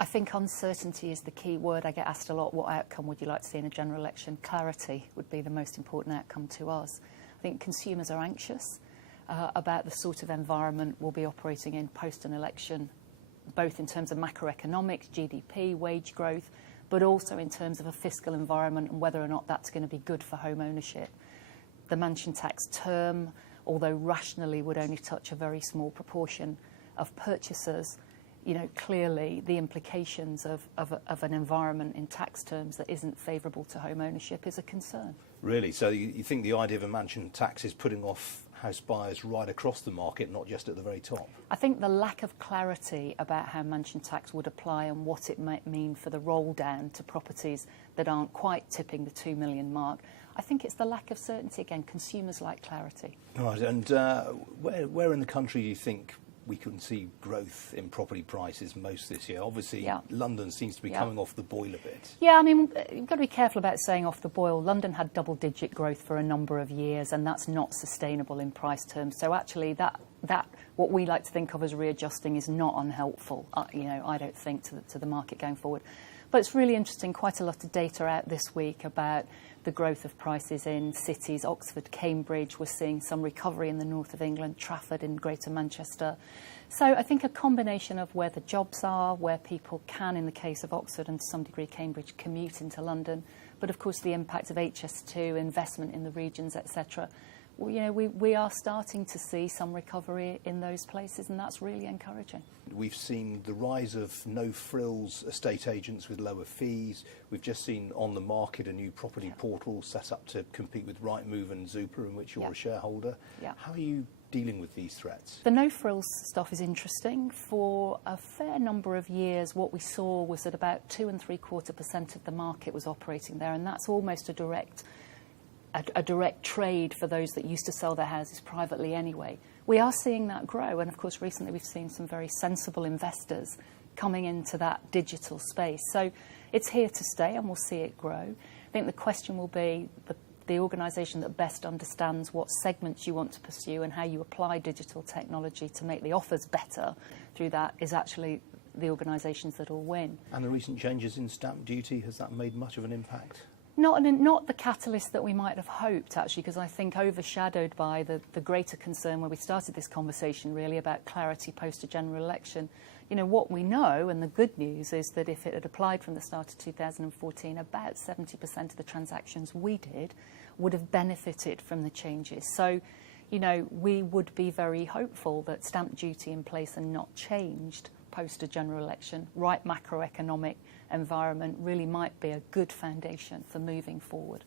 I think uncertainty is the key word. I get asked a lot, what outcome would you like to see in a general election? Clarity would be the most important outcome to us. I think consumers are anxious about the sort of environment we'll be operating in post an election, both in terms of macroeconomics, GDP, wage growth, but also in terms of a fiscal environment and whether or not that's going to be good for home ownership. The mansion tax term, although rationally would only touch a very small proportion of purchasers, clearly the implications of an environment in tax terms that isn't favourable to home ownership is a concern. Really? So you think the idea of a mansion tax is putting off house buyers right across the market, not just at the very top? I think the lack of clarity about how mansion tax would apply and what it might mean for the roll down to properties that aren't quite tipping the 2 million mark, I think it's the lack of certainty. Again, consumers like clarity. All right, and where in the country do you think we can see growth in property prices most this year? Obviously, London seems to be coming off the boil a bit. Yeah, I mean, you've got to be careful about saying off the boil. London had double-digit growth for a number of years, and that's not sustainable in price terms. So actually, that what we like to think of as readjusting is not unhelpful, I don't think, to the market going forward. But it's really interesting, quite a lot of data out this week about the growth of prices in cities. Oxford, Cambridge, we're seeing some recovery in the north of England, Trafford in Greater Manchester. So I think a combination of where the jobs are, where people can, in the case of Oxford and to some degree Cambridge, commute into London, but of course the impact of HS2, investment in the regions, etc. We are starting to see some recovery in those places, and that's really encouraging. We've seen the rise of no-frills estate agents with lower fees. We've just seen on the market a new property portal set up to compete with Rightmove and Zoopla, in which you're a shareholder. How are you dealing with these threats? The no-frills stuff is interesting. For a fair number of years, what we saw was that about 2.75% of the market was operating there, and that's almost a direct trade for those that used to sell their houses privately anyway. We are seeing that grow, and of course recently we've seen some very sensible investors coming into that digital space. So it's here to stay, and we'll see it grow. I think the question will be the organisation that best understands what segments you want to pursue and how you apply digital technology to make the offers better through that is actually the organisations that will win. And the recent changes in stamp duty, has that made much of an impact? Not the catalyst that we might have hoped, actually, because I think overshadowed by the greater concern when we started this conversation, really, about clarity post a general election. What we know, and the good news, is that if it had applied from the start of 2014, about 70% of the transactions we did would have benefited from the changes. So, we would be very hopeful that stamp duty in place and not changed post a general election, right macroeconomic environment, really might be a good foundation for moving forward.